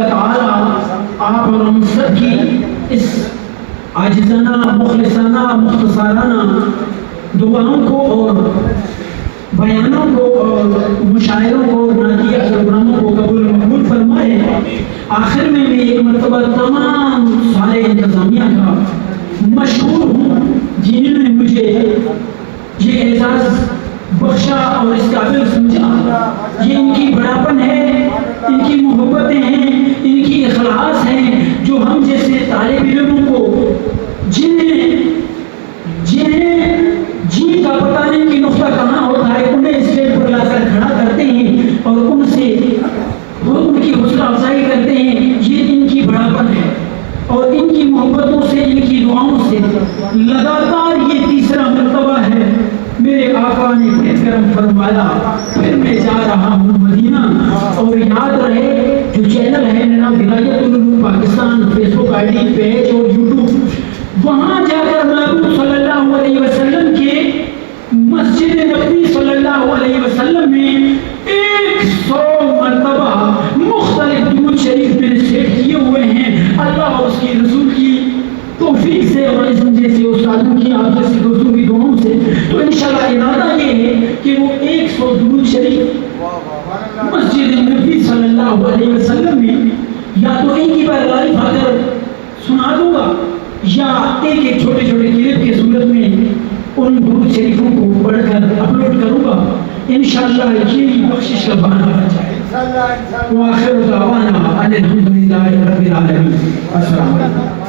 و تعالیٰ آپ اور ہم سب کی اس عاجزانہ مخلصانہ مختصرانہ دعاؤں کو اور بیانوں کو اور مشاعروں کو اور نعتیہ پروگراموں کو قبول و مقبول فرمائے۔ آخر میں ایک مرتبہ تمام سارے انتظامیہ کا مشہور ہوں جنہوں نے مجھے یہ اعزاز بخشا اور اس قابل سمجھا۔ یہ ان کی بڑاپن ہے، ان کی محبتیں ہیں، ان کی اخلاص ہیں جو ہم جیسے طالب علموں کو جنہیں جی کا پتہ نہیں کہ نقطہ کہاں ہوتا ہے انہیں اسٹیج پر لا کر کھڑا کرتے ہیں اور ان سے ان کی حوصلہ افزائی کرتے ہیں۔ یہ ان کی بڑاپن ہے اور ان کی محبتوں سے ان کی دعاؤں سے لگاتار یہ تیسرا مرتبہ ہے میرے آقا نے پھر کرم فرمایا پھر میں جا رہا ہوں مدینہ۔ اور یاد رہے جو چینل ہے میرا Wilayat al Uloom Pakistan Facebook ID page اور یوٹیوب، وہاں جا کر محبوب صلی اللہ علیہ وسلم کے مسجد نبوی صلی اللہ علیہ وسلم میں 100 مرتبہ مختلف درود شریف میں نے سیٹ کیے ہوئے ہیں۔ اللہ اور اس کی رسول کی توفیق سے اور اس جیسے استادوں کی آپ جیسے دوستوں کی دعاؤں سے تو انشاءاللہ ارادہ یہ ہے کہ وہ 100 درود شریف مسجد نبوی صلی اللہ علیہ وسلم میں یا تو ایک ہی بار لائیو آ کر سنا دوں گا یا ایک ایک چھوٹے چھوٹے کلپ کی صورت میں ان درود شریفوں کو پڑھ کر اپلوڈ کروں گا۔ انشاءاللہ یہ بخشش کا بہانہ بن جائے۔ وآخر دعوانا ان الحمد للہ رب العالمین۔ السلام علیکم۔